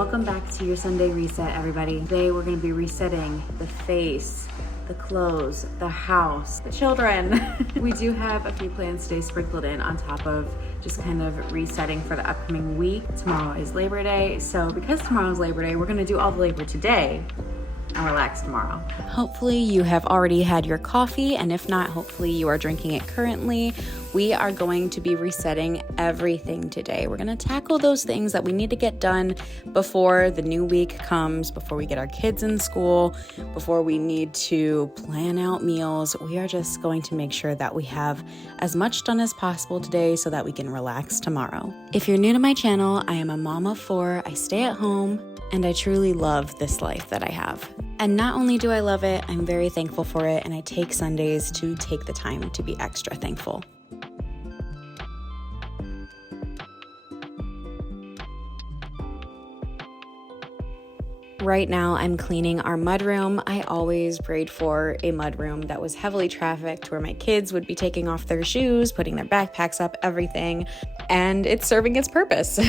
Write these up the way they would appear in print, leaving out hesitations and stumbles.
Welcome back to your Sunday reset, everybody. Today we're going to be resetting the face, the clothes, the house, the children. We do have a few plans today sprinkled in on top of just kind of resetting for the upcoming week. Tomorrow is Labor Day, so because tomorrow is Labor Day, we're going to do all the labor today and relax tomorrow. Hopefully you have already had your coffee, and if not, hopefully you are drinking it currently. We are going to be resetting everything today. We're going to tackle those things that we need to get done before the new week comes, before we get our kids in school, before we need to plan out meals. We are just going to make sure that we have as much done as possible today so that we can relax tomorrow. If you're new to my channel, I am a mom of 4. I stay at home, and I truly love this life that I have. And not only do I love it, I'm very thankful for it, and I take Sundays to take the time to be extra thankful. Right now, I'm cleaning our mudroom. I always prayed for a mudroom that was heavily trafficked, where my kids would be taking off their shoes, putting their backpacks up, everything, and it's serving its purpose.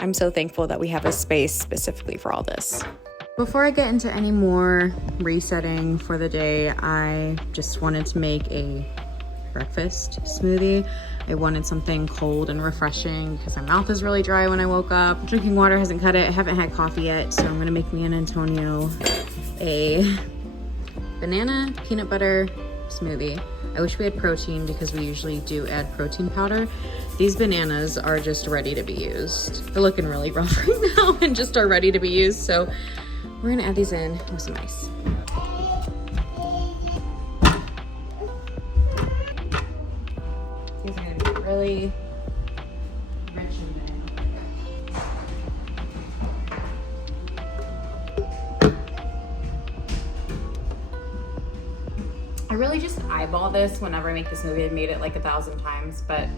I'm so thankful that we have a space specifically for all this. Before I get into any more resetting for the day, I just wanted to make a breakfast smoothie. I wanted something cold and refreshing because my mouth is really dry when I woke up. Drinking water hasn't cut it. I haven't had coffee yet, so I'm gonna make me and Antonio a banana peanut butter smoothie. I wish we had protein because we usually do add protein powder. These bananas are just ready to be used. They're looking really rough right now and just are ready to be used, so we're gonna add these in with some ice. These are gonna be really rich in banana. I really just eyeball this whenever I make this movie. I've made it like 1,000 times, but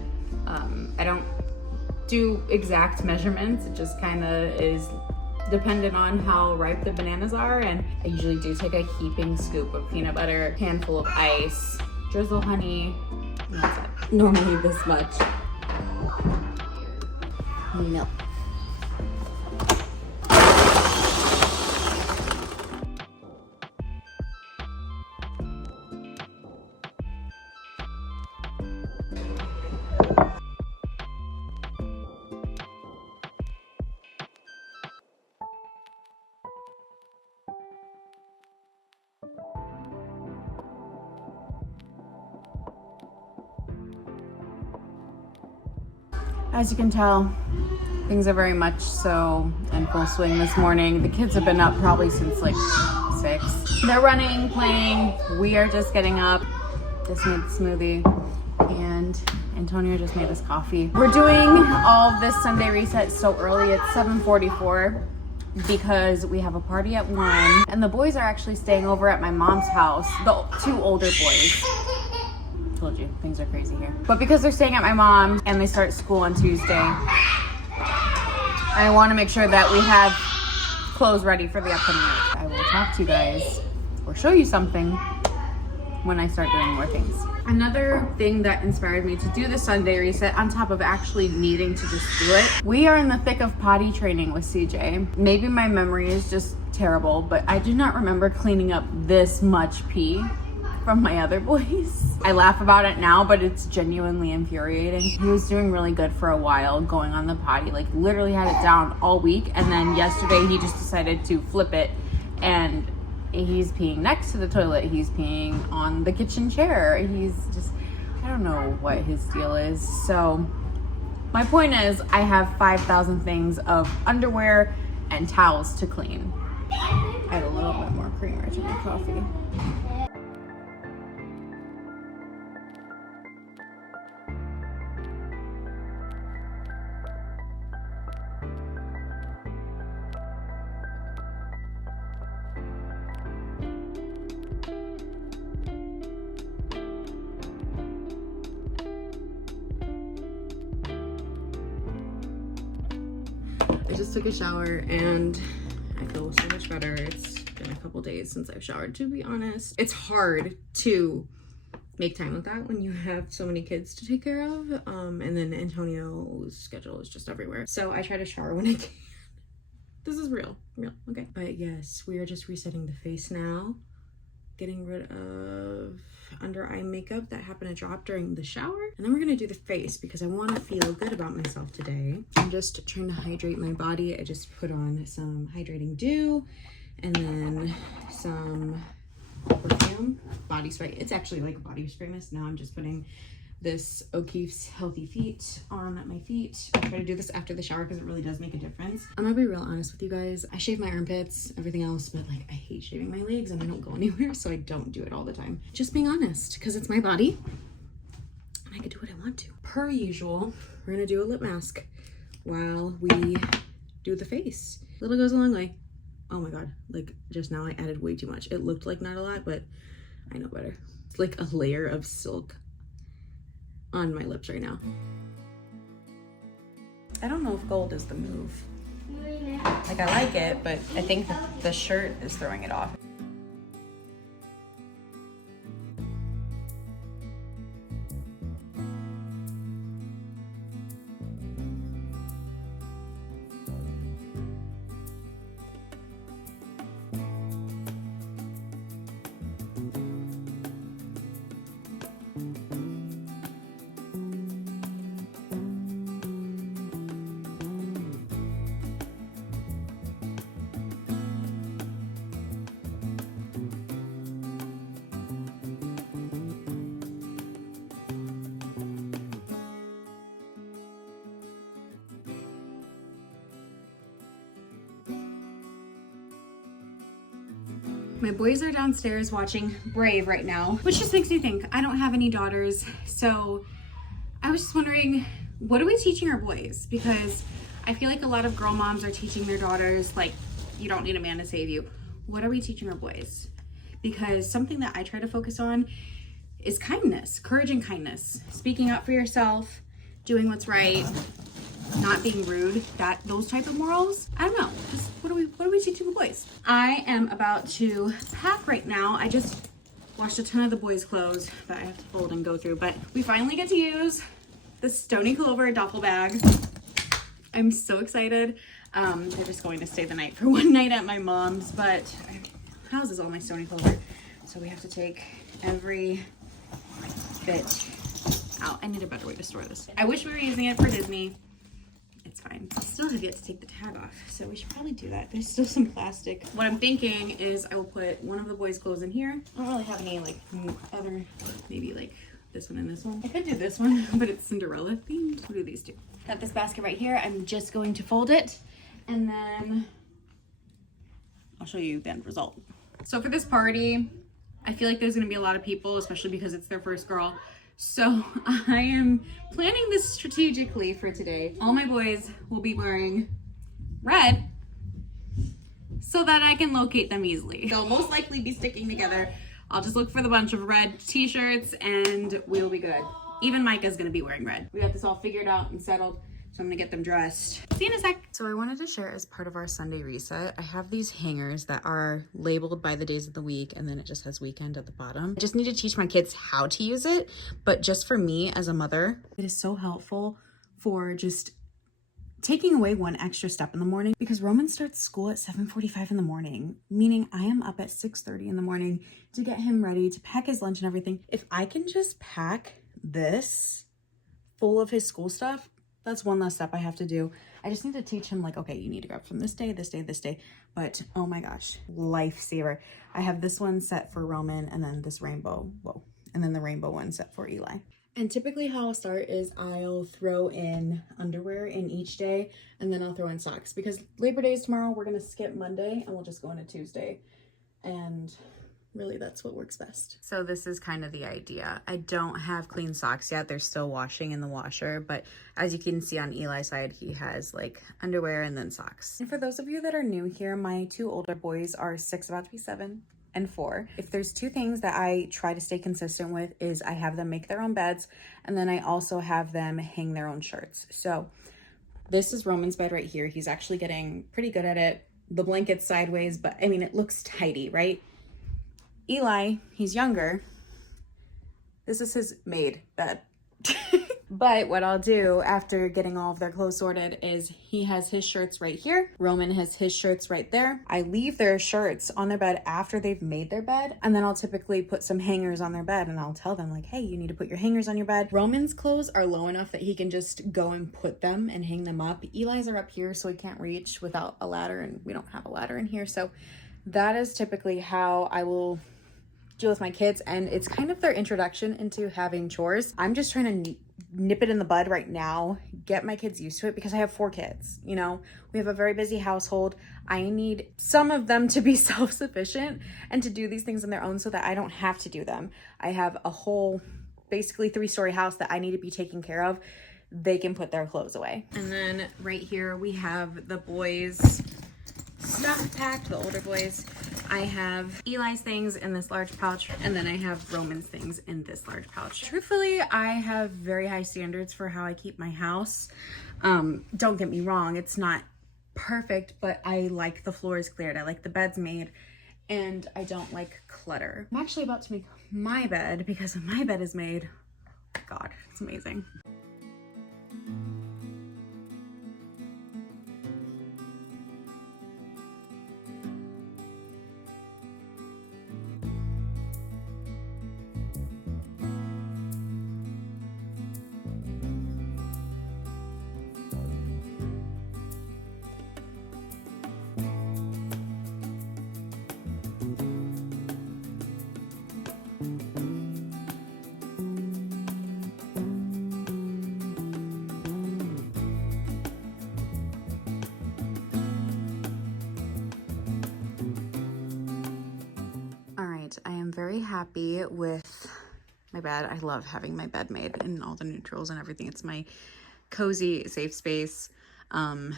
I don't do exact measurements. It just kind of is dependent on how ripe the bananas are, and I usually do take a heaping scoop of peanut butter, handful of ice, drizzle honey, and that's it. Normally this much milk. As you can tell, things are very much so in full swing this morning. The kids have been up probably since like 6. They're running, playing. We are just getting up. Just made the smoothie, and Antonio just made us coffee. We're doing all of this Sunday reset so early. It's 7:44 because we have a party at 1, and the boys are actually staying over at my mom's house. The 2 older boys. Told you, things are crazy here. But because they're staying at my mom's and they start school on Tuesday, I want to make sure that we have clothes ready for the upcoming week. I will talk to you guys or show you something when I start doing more things. Another thing that inspired me to do the Sunday reset, on top of actually needing to just do it, we are in the thick of potty training with CJ. Maybe my memory is just terrible, but I do not remember cleaning up this much pee from my other boys. I laugh about it now, but it's genuinely infuriating. He was doing really good for a while going on the potty, like literally had it down all week, and then yesterday he just decided to flip it, and he's peeing next to the toilet. He's peeing on the kitchen chair. He's just, I don't know what his deal is. So my point is, I have 5,000 things of underwear and towels to clean. Add a little bit more creamer to my coffee. I just took a shower and I feel so much better. It's been a couple days since I've showered, to be honest. It's hard to make time with that when you have so many kids to take care of. And then Antonio's schedule is just everywhere. So I try to shower when I can. This is real, okay. But yes, we are just resetting the face now. Getting rid of under eye makeup that happened to drop during the shower. And then we're gonna do the face because I wanna feel good about myself today. I'm just trying to hydrate my body. I just put on some hydrating dew and then some perfume, body spray. It's actually like a body spray mist. Now I'm just putting this O'Keeffe's Healthy Feet on my feet. I try to do this after the shower because it really does make a difference. I'm gonna be real honest with you guys. I shave my armpits, everything else, but like I hate shaving my legs and I don't go anywhere, so I don't do it all the time. Just being honest, because it's my body and I can do what I want to. Per usual, we're gonna do a lip mask while we do the face. Little goes a long way. Oh my God, like just now I added way too much. It looked like not a lot, but I know better. It's like a layer of silk on my lips right now. I don't know if gold is the move. Like I like it, but I think the shirt is throwing it off. My boys are downstairs watching Brave right now, which just makes me think I don't have any daughters. So I was just wondering, what are we teaching our boys? Because I feel like a lot of girl moms are teaching their daughters, like, you don't need a man to save you. What are we teaching our boys? Because something that I try to focus on is kindness, courage and kindness, speaking up for yourself, doing what's right, not being rude, those type of morals. I don't know. Just what are we teaching the boys? I am about to pack right now. I just washed a ton of the boys' clothes that I have to fold and go through, but we finally get to use the Stony Clover duffel bag. I'm so excited. They're just going to stay the night for one night at my mom's, but houses all my Stony Clover, so we have to take every bit out. I need a better way to store this. I wish we were using it for Disney. It's fine. I still have yet to take the tag off, so we should probably do that. There's still some plastic. What I'm thinking is I will put one of the boys' clothes in here. I don't really have any like other, maybe like this one and this one. I could do this one, but it's Cinderella themed. We'll do these two. Got this basket right here. I'm just going to fold it and then I'll show you the end result. So for this party, I feel like there's gonna be a lot of people, especially because it's their first girl. So I am planning this strategically for today. All my boys will be wearing red so that I can locate them easily. They'll most likely be sticking together. I'll just look for the bunch of red t-shirts and we'll be good. Even Micah's gonna be wearing red. We got this all figured out and settled. So I'm gonna get them dressed. See you in a sec. So I wanted to share as part of our Sunday reset, I have these hangers that are labeled by the days of the week and then it just has weekend at the bottom. I just need to teach my kids how to use it, but just for me as a mother, it is so helpful for just taking away one extra step in the morning because Roman starts school at 7:45 in the morning, meaning I am up at 6:30 in the morning to get him ready, to pack his lunch and everything. If I can just pack this full of his school stuff, that's one less step I have to do. I just need to teach him like, okay, you need to grab from this day, this day, this day. But oh my gosh, lifesaver. I have this one set for Roman and then this rainbow, whoa. And then the rainbow one set for Eli. And typically how I'll start is I'll throw in underwear in each day and then I'll throw in socks because Labor Day is tomorrow. We're gonna skip Monday and we'll just go into Tuesday. And really that's what works best. So this is kind of the idea. I don't have clean socks yet. They're still washing in the washer, but as you can see on Eli's side, he has like underwear and then socks. And for those of you that are new here, my two older boys are 6, about to be 7 and 4. If there's two things that I try to stay consistent with is I have them make their own beds and then I also have them hang their own shirts. So this is Roman's bed right here. He's actually getting pretty good at it. The blanket's sideways, but I mean, it looks tidy, right? Eli, he's younger. This is his maid bed. But what I'll do after getting all of their clothes sorted is he has his shirts right here. Roman has his shirts right there. I leave their shirts on their bed after they've made their bed. And then I'll typically put some hangers on their bed and I'll tell them like, hey, you need to put your hangers on your bed. Roman's clothes are low enough that he can just go and put them and hang them up. Eli's are up here so he can't reach without a ladder, and we don't have a ladder in here. So that is typically how I will deal with my kids, and it's kind of their introduction into having chores. I'm just trying to nip it in the bud right now, get my kids used to it, because I have 4 kids. You know, we have a very busy household. I need some of them to be self-sufficient and to do these things on their own so that I don't have to do them. I have a whole basically 3-story house that I need to be taking care of. They can put their clothes away. And then right here we have the boys' stuff packed, the older boys. I have Eli's things in this large pouch, and then I have Roman's things in this large pouch. Truthfully, I have very high standards for how I keep my house. Don't get me wrong, it's not perfect, but I like the floors cleared. I like the beds made, and I don't like clutter. I'm actually about to make my bed because when my bed is made, God, it's amazing. I am very happy with my bed. I love having my bed made and all the neutrals and everything. It's my cozy, safe space. I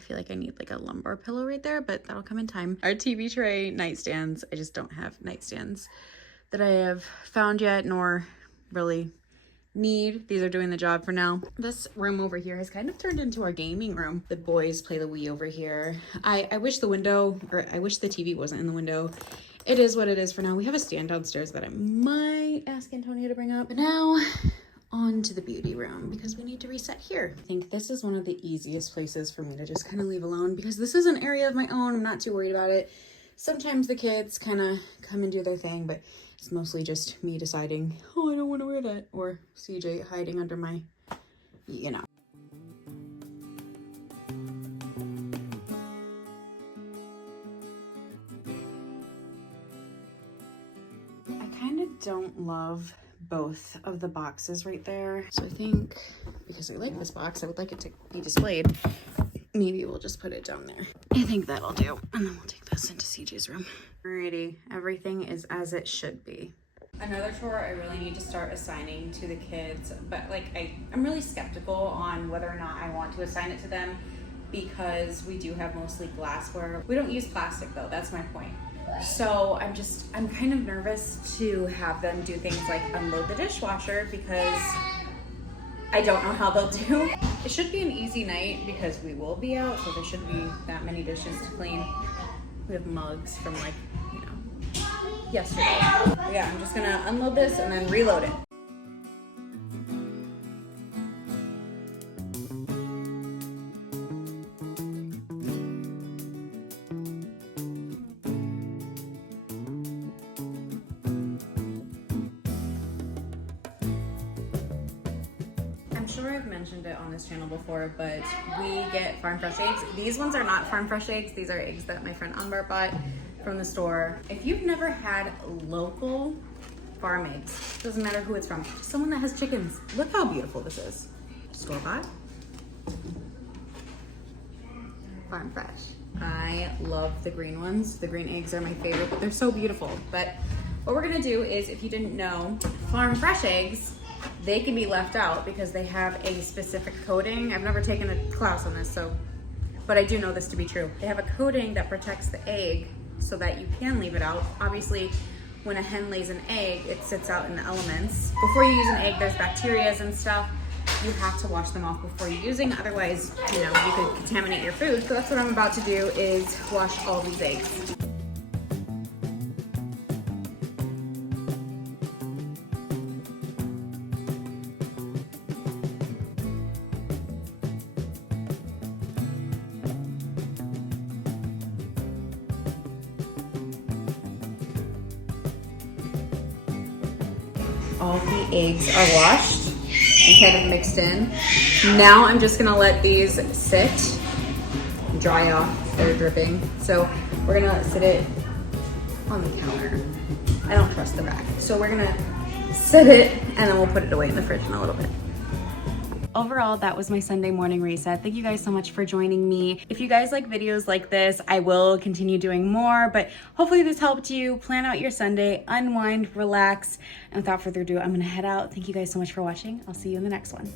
feel like I need like a lumbar pillow right there, but that'll come in time. Our TV tray, nightstands. I just don't have nightstands that I have found yet, nor really need. These are doing the job for now. This room over here has kind of turned into our gaming room. The boys play the Wii over here. I wish the TV wasn't in the window. It is what it is for now. We have a stand downstairs that I might ask Antonio to bring up. But now on to the beauty room because we need to reset here. I think this is one of the easiest places for me to just kind of leave alone because this is an area of my own. I'm not too worried about it. Sometimes the kids kind of come and do their thing, but it's mostly just me deciding, oh, I don't want to wear that, or CJ hiding under my, you know. I kind of don't love both of the boxes right there. So I think because I like this box, I would like it to be displayed. Maybe we'll just put it down there. I think that'll do. And then we'll take this into CJ's room. Alrighty, everything is as it should be. Another chore I really need to start assigning to the kids, but like I'm really skeptical on whether or not I want to assign it to them because we do have mostly glassware. We don't use plastic though, that's my point. So I'm kind of nervous to have them do things like unload the dishwasher because I don't know how they'll do. It should be an easy night because we will be out, so there shouldn't be that many dishes to clean. We have mugs from like, you know, yesterday. But yeah, I'm just gonna unload this and then reload it. I've mentioned it on this channel before, but we get farm fresh eggs. These ones are not farm fresh eggs. These are eggs that my friend Amber bought from the store. If you've never had local farm eggs, doesn't matter who it's from, someone that has chickens, look how beautiful this is. Store-bought, farm fresh. I love the green ones. The green eggs are my favorite. They're so beautiful. But what we're gonna do is, if you didn't know, farm fresh eggs, they can be left out because they have a specific coating. I've never taken a class on this, but I do know this to be true. They have a coating that protects the egg so that you can leave it out. Obviously, when a hen lays an egg, it sits out in the elements. Before you use an egg, there's bacteria and stuff. You have to wash them off before you're using, otherwise, you know, you could contaminate your food. So that's what I'm about to do, is wash all these eggs. all of the eggs are washed and kind of mixed in. Now I'm just gonna let these sit, dry off, they're dripping. So we're gonna sit it on the counter. I don't trust the back. So we're gonna set it and then we'll put it away in the fridge in a little bit. Overall, that was my Sunday morning reset. Thank you guys so much for joining me. If you guys like videos like this, I will continue doing more, but hopefully this helped you plan out your Sunday, unwind, relax, and without further ado, I'm gonna head out. Thank you guys so much for watching. I'll see you in the next one.